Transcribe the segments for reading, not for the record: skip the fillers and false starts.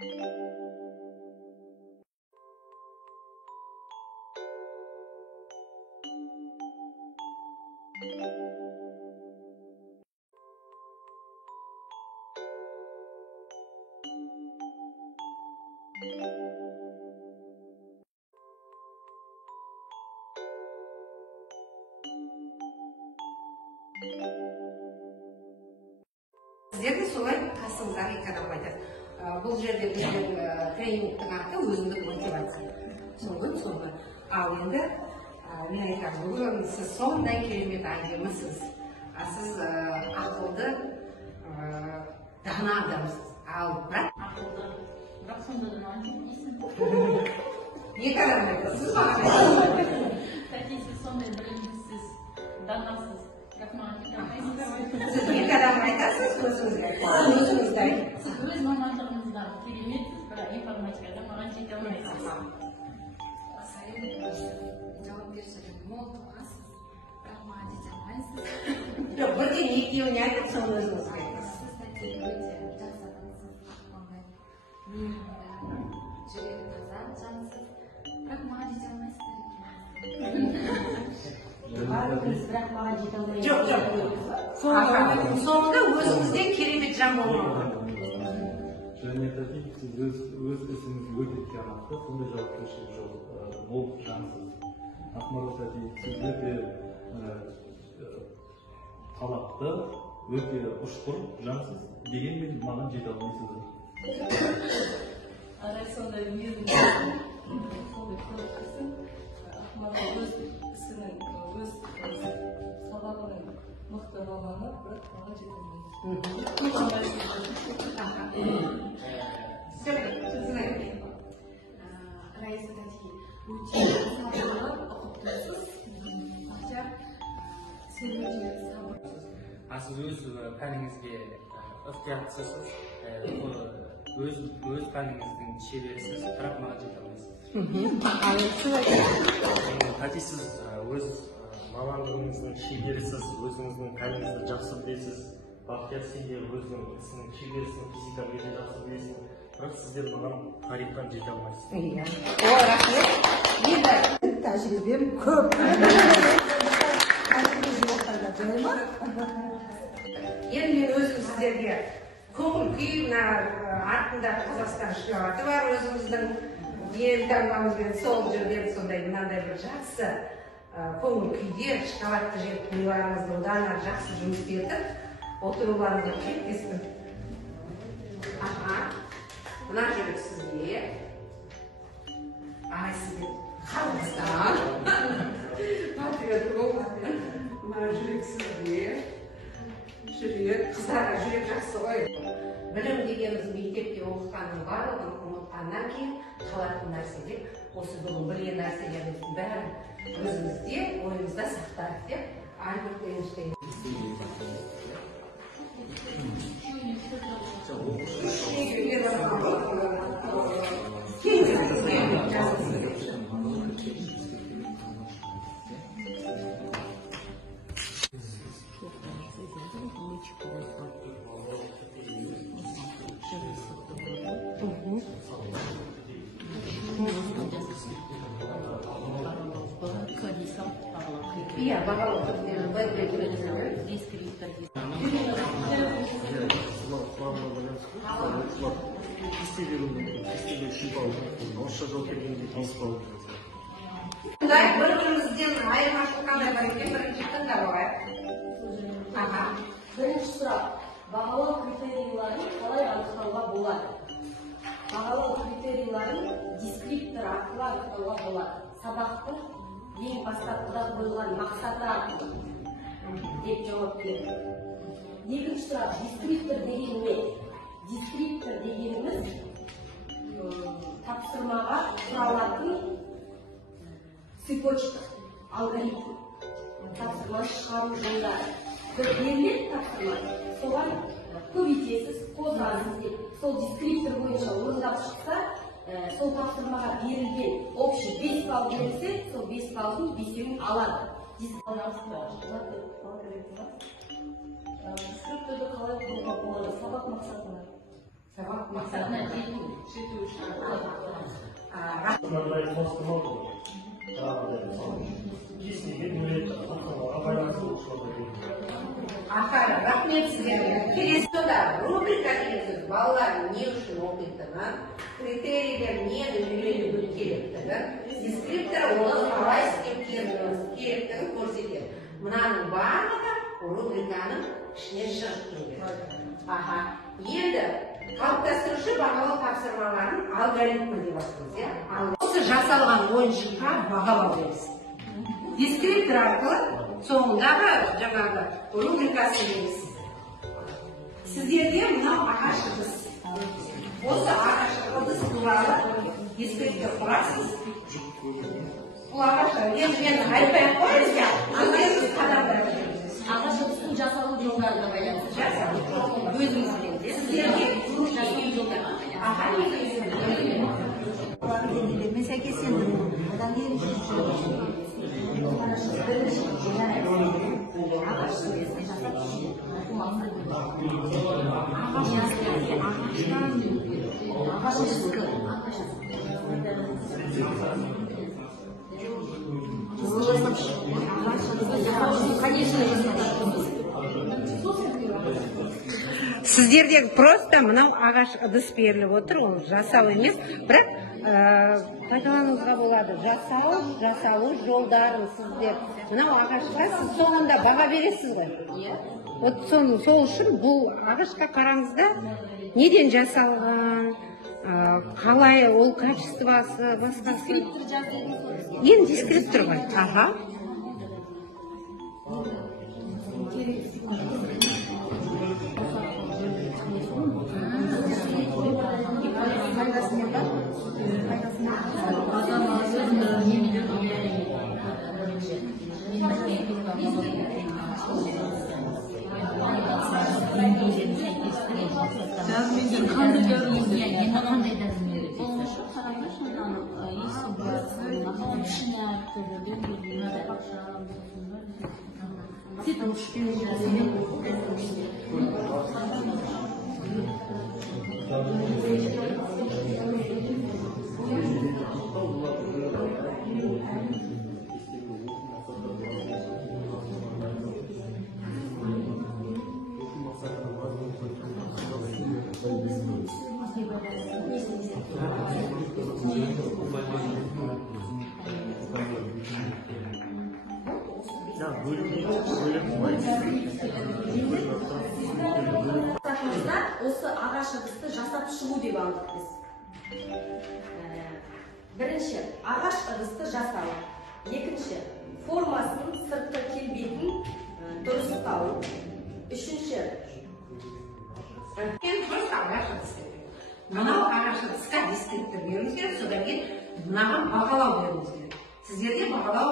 Сіздерді солай қасыңызға қадап айтады. Бұл жерде біздің тренингтің аты өзіндік мотивация. Соны. Ал енді мен айтамын, бүгін сіз сондай керемет әдемісіз. Сіз ақылды, дана адамсыз. Ал бірақ ақылды. Бірақ сонда да маған дейсің. Екі адам айтасыз. Тәте, сіз сондай білімдісіз, данасыз. Бірақ маған кете алмайсыз. Сіз екі адам айтасыз, өзіңізге айтасыз. Сіз өз мамандығыңыздан кереметсіз, бірақ информатикада маған жете алмайсыз. Жауапкершілігі мол тұлғасыз, бірақ маған жете алмайсыз. Жоқ, бірден екеуіне айтып, соны өзіңізге айтасыз. Сіз тәте өте жас адамсыз, ақылды, мейірімді, жүрегі таза, жансыз, бірақ маған жете алмайсыздар екен. Бірақ маған жете алмайсыз. Жоқ. Соңында өзіңізден керемет жан болмауы. Және тәте, сіз өз ісіңізді өте тиянақты, сондай жауапкершілігі жоқ, мол жансыз. Ақмарал тәте, сіз өте талапты, өте ұшқыр жансыз, дегенмен маған жете алмайсыздар. Арай сондай мейірімді, сондай көріксің. Ақмарал өз ісінің, өз сабағының мықты болғаны, бірақ маған жете алмайсыз. Раиса тәте, өте сабырлы, ұқыптысыз, сіз өте сабырлысыз. Сіз өз пәніңізге ықтиярлысыз, өз пәніңіздің шеберісіз, бірақ маған жете алмайсыз. Тәте, сіз өз мамандығыңыздың шеберісіз, өзіңіздің пәніңізді жақсы білесіз. Бақтияр, сен де өзінің ісінің шеберісін, физиканы өте жақсы білесің. Бірақ сіздер маған тарихтан жете алмайсыз. Иә. Рахмет. Енді тәжірибем көп. Енді мен өзім сіздерге көңіл күй, артында Қазақстан шпионаты бар, өзіміздің елтаңбамызбен сол жүрген сондай мынандай бір жақсы көңіл күйде шоколадты жеп миларыңызды одан ары жақсы жұмыс етіп отыруларыңызға тілектеспін. Мына жүрек сізге. Ай, сізге Қазақстан. Патриот болмады. Мына жүрек сізге. Жүрек, қыздарға жүрек жақсы ғой. Білім дегеніміз мектепте оқығанның барлығын ұмытқаннан кейін қалатын нәрсе деп, осы бүгін білген нәрселеріміздің бәрін өзімізде, ойымызда сақтайық деп Альберт Эйнштейн. Iya, бағалы түрдері бар бір-бірімізден айырмашылық қандай бар екен, бірінші тыңдап алайық. Бірінші сұрақ, бағалау критерийларын қалай анықтауға болады? Бағалау критерийларын дескриптор арқылы анықтауға болады. Сабақты ең бастапқыда қойылған мақсаты арқылы деп жауап берді. Екінші сұрақ, дескриптор дегеніміз тапсырмаға сұралатын цепочка, алгоритм. Тапсырма шығару жолдары. Бір берілген тапсырма, соған көбейтесіз, қозғаңыз деп, сол дескриптор бойынша орындап шықса, сол тапсырмаға берілген общий 5 балл берілсе, сол 5 баллдың 5-ін алады. Дескрипторды қалай құруға болады? Сабақ мақсатына. Сабақ мақсатына жету. мынандай салыстырмалы ғой. Жаңағыдай мысалы кез келген мемлекет қоғамға байланысты Аха, рахмет сіздерге. Келесі сонда рубрика деген сөз балалар не үшін оқитыны, критерийлер нені үйренуі керектігі, дескриптор оны қалай істеу керектігін көрсетеді. Мынаның барлығы рубриканың ішінен шығып тұру керек. Аха, енді қалыптастырушы бағалау тапсырмаларын алгоритмі деп атаймыз, иә? Осы жасалған ойыншыққа бағалау бересіз. Дескриптор арқылы соңындағы жаңағы рубрикасы бересіз. Сіздерге мынау ағаш ыдыс. Осы ағаш ыдыс туралы дескриптор құрасыз. Бұл ағаш енді мен айтпай-ақ қойыңыз ба? Сіздеріңіз қадам бересіз. Ағаш ыдыстың жасалу жолдарына байланысты. Жасалу жолдарына өзіңізбен де. Сіздерге жасалу жолдарына Мен сәйкес енді одан кейін Сіздерде просто мынау ағаш ыдыс беріліп отыр, ол жасау емес, бірақ пайдалануға болады. Жасалу жолдарын сіздер. Мынау ағашқа сіз соңында баға бересіз ғой. Вот сол үшін бұл ағашқа қараңызда неден жасалған, қалай ол качествосы, басқасы. Енді дескриптор ғой. Аха. Осы ағаш ыдысты жасап шығу деп алдық біз. Бірінші, ағаш ыдысты жасау. Екінші, формасын, сыртқы келбетін дұрыстау. Үшінші, Просто ағаш ыдыс. Мынау ағаш ыдысқа дескриптор беруіміз керек, содан кейін мынаған бағалау беруіміз керек. Сіздерде бағалау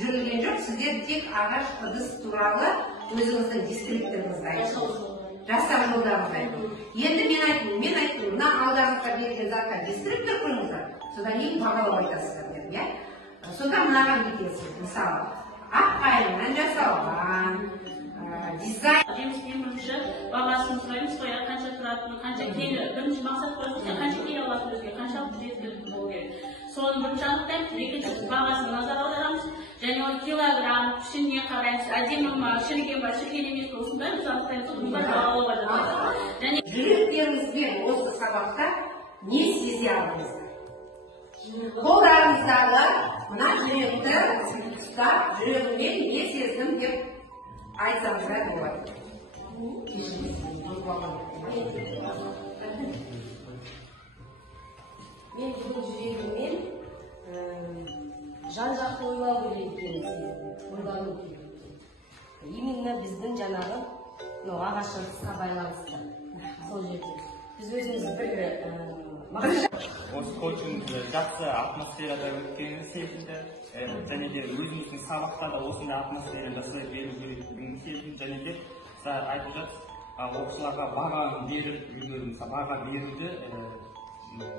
жүрілген жоқ, сіздер тек ағаш ыдыс туралы өзіңіздің дескрипторыңызды айтыңыз. Жасау жолдарыңызды айтыңыз. Енді мен айттым, мына алдарыңызға берген затқа дескриптор қойыңыздар, содан кейін бағалау айтасыздар дедім, иә? Сонда мынаған кетесіз, мысалы, ақ қайыңнан жасалған, дизайн. Бірінші бағасын сұраймыз, қанша тұратыны, қанша келі, бірінші мақсат қойыңыз, қанша келі аласыз өзге, қаншалықты жеткілікті болу керек. Соны бірінші анықтаймыз, екінші бағасын назар аударамыз, және оны килограмм, пішініне қараймыз, әдемі ма, шіріген ба, шіріген емес пе, осындай біз анықтаймыз, оны бағалауға жатады. Жүректеріңізбен осы сабақта не сезе алдыңыздар? Қолдарыңыздағы мына жүректі ұстап, жүрегіммен не сездім деп айтсаңыздар болады. мен бұл жүрегіммен жан-жақты ойлау керек екенін сездім, ойлану керек екен. Именно біздің жаңағы ағаш ыдысқа байланысты. Сол жерде біз өзіміз бір осы коучинг жақсы атмосферада өткені секілді, және де өзіміздің сабақта да осындай атмосфера жасай беру керектігін сездім, және де айтып жатсыз, оқушыларға баға беріп үлгеру,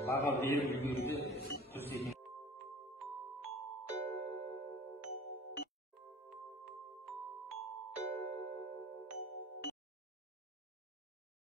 баға беріп үлгеруді дұрыс екенін